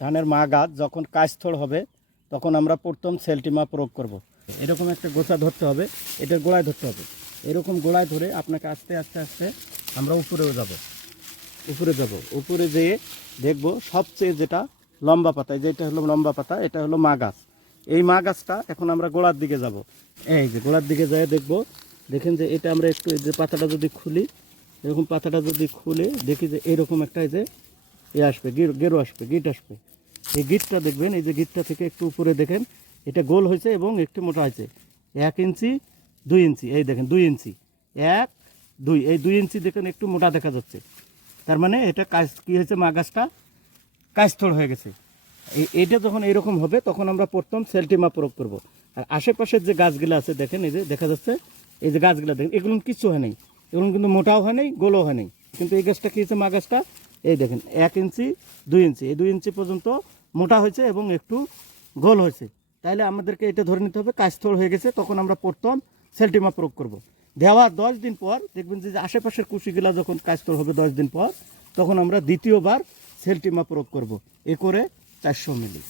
ধানের মা গাছ যখন কাজথোড় হবে, তখন আমরা প্রথম সেলটিমা প্রয়োগ করব। এরকম একটা গোছা ধরতে হবে, এটার গোড়ায় ধরতে হবে। এরকম গোড়ায় ধরে আপনাকে আস্তে আস্তে আস্তে আমরা উপরেও যাব। উপরে যাব। উপরে যেয়ে দেখব সবচেয়ে যেটা লম্বা পাতা যেটা হলো লম্বা পাতা, এটা হলো মা গাছ। এই মা গাছটা এখন আমরা গোড়ার দিকে যাব। এই যে গোড়ার দিকে যেয়ে দেখব, দেখেন যে এটা আমরা একটু যে পাতাটা যদি খুলি, এরকম পাতাটা যদি খুলে দেখি যে এরকম একটা এই যে এ আসবে, গেরো আসবে, গিট আসবে। এই গিটটা দেখবেন, এই যে গিটটা থেকে একটু উপরে দেখেন, এটা গোল হয়েছে এবং একটু মোটা হয়েছে। এক ইঞ্চি, দুই ইঞ্চি, এই দেখেন, দুই ইঞ্চি। এক, দুই, এই দুই ইঞ্চি দেখেন একটু মোটা দেখা যাচ্ছে। তার মানে এটা কাজ, কী হয়েছে, মা গাছটা কাজথোড় হয়ে গেছে। এই- এইটা যখন এরকম হবে, তখন আমরা প্রথম সেলটিমা প্রয়োগ করব। আর আশেপাশের যে গাছগুলো আছে, দেখেন, এই যে দেখা যাচ্ছে, এই যে গাছগুলো দেখেন, এগুলো কিছু হয় নাই। এগুলো কিন্তু মোটাও হয় নাই, গোলও হয় নাই। কিন্তু এই গাছটা কী হয়েছে, মা গাছটা এই দেখেন, এক ইঞ্চি, দুই ইঞ্চি। এই দুই ইঞ্চি পর্যন্ত মোটা হয়েছে এবং একটু গোল হয়েছে। তাহলে আমাদেরকে এটা ধরে নিতে হবে, কাজস্থল হয়ে গেছে, তখন আমরা প্রথম সেলটিমা প্রয়োগ করব। দেওয়ার দশ দিন পর দেখবেন যে আশেপাশের কুশিগুলা যখন কাজস্থল হবে দশ দিন পর, তখন আমরা দ্বিতীয়বার সেলটিমা প্রয়োগ করব। এ করে চারশো মিলি।